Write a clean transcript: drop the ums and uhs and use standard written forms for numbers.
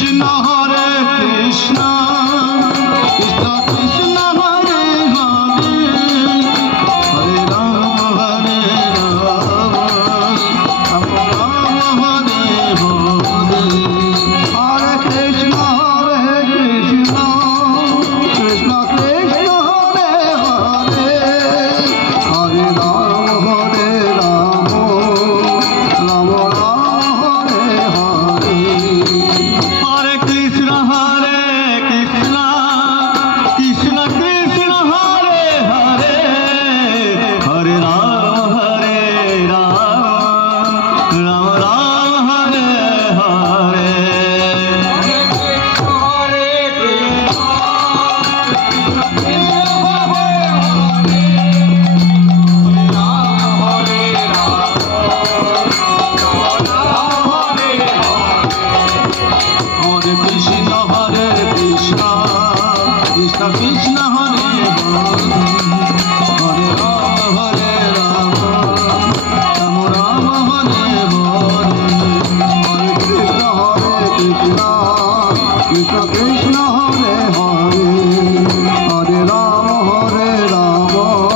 Krishna Hare Krishna Krishna Krishna Hare Hare Hare Ram Hare Ram Ram Ram Hare Hare Hare Krishna Krishna Krishna Hare Hare Hare Ram Ram Ram Hare Hare Hare Krishna Krishna Krishna Krishna Hare Hare Hare Ram Ram Ram Hare Hare Hare Krishna Krishna Krishna Hare Hare Ram Ram Ram Hare Hare Hare Krishna Krishna Krishna Hare Hare Hare Ram